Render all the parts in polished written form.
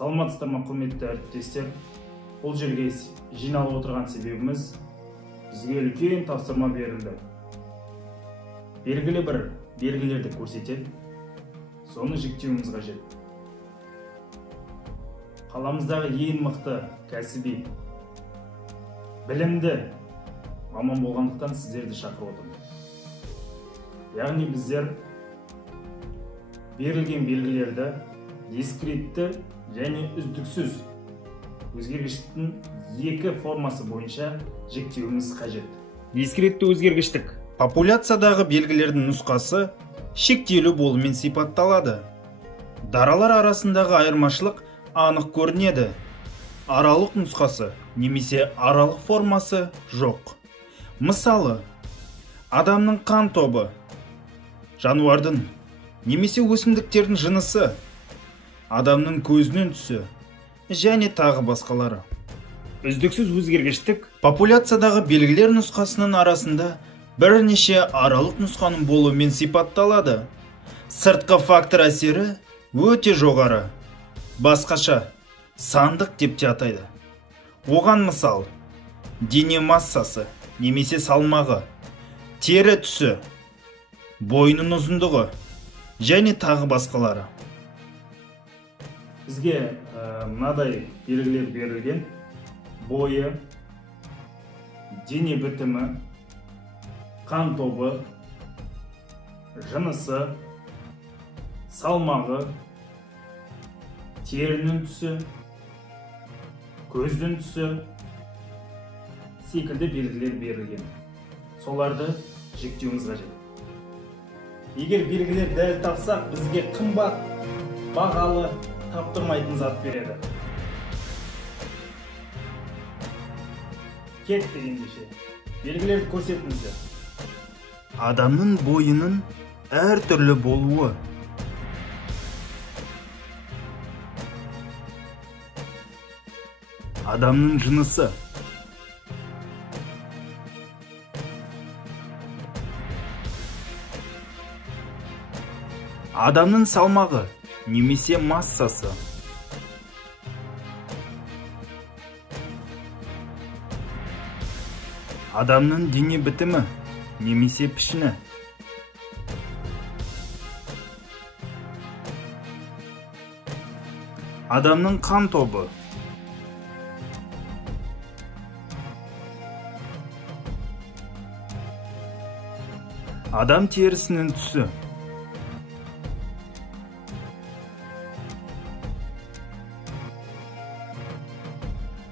Саламатсыздар ма, құрметті әріптестер? Бұл жерге жиналып отырған себебіміз, бізге үлкен тапсырма берілді. Белгілі бір белгілерді көрсетеді, соны жіктеуіміз қажет. Қаламыздағы ең мықты кәсіби, білімді маман болғандықтан сіздерді шақырып отырмын. Яғни біздер берілген белгілерді дискретті және үздіксіз өзгергіштіктің екі формасы бойынша жіктеуіміз қажет. Дискретті өзгергіштік популяциядағы белгілердің нұсқасы шектеулі болумен сипатталады. Даралар арасындағы айырмашылық анық көрінеді. Аралық нұсқасы немесе аралық формасы жоқ. Мысалы, адамның қан тобы, жануардың немесе өсімдіктердің жынысы, адамның көзінің түсі және тағы басқалары. Үздіксіз өзгергіштік популяциядағы белгілер нұсқасының арасында бірнеше аралық нұсқаның болуымен сипатталады. Сыртқы фактор әсері өте жоғары. Басқаша сандық деп те атайды. Оған мысал, дене массасы немесе салмағы, тері түсі, бойының ұзындығы және тағы басқалары. Бізге мынадай белгілер берілген: бойы, дене бітімі, қан тобы, жынысы, салмағы, терінің түсі, көздің түсі секілді белгілер берілген. Соларды жіктеуіміз қажет. Егер белгілер дәл тапсақ, бізге қымбат, бағалы, таптырмайтын зат береді. Кетті ендеше. Белгілерді көрсетіңіздер. Адамның бойының әр түрлі болуы. Адамның жынысы. Адамның салмағы немесе массасы. Адамның дене бітімі немесе пішіні. Адамның қан тобы. Адам терісінің түсі.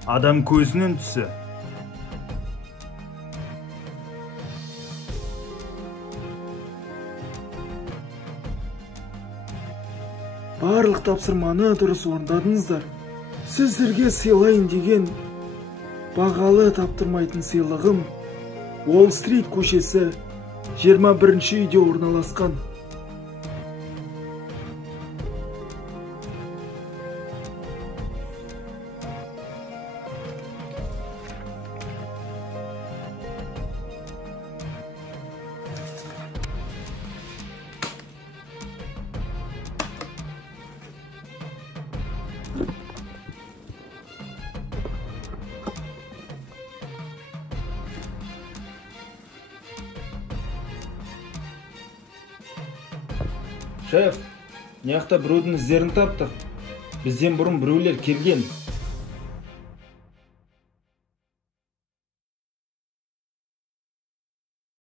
Адам көзінің түсі. Барлық тапсырманы дұрыс орындадыңыздар. Сіздерге сыйлайын деген бағалы таптырмайтын сыйлығым Уолл-стрит көшесі 21-ші үйде орналасқан. Шеф, мына жақта біреудің іздерін таптық. Бізден бұрын біреулер келген.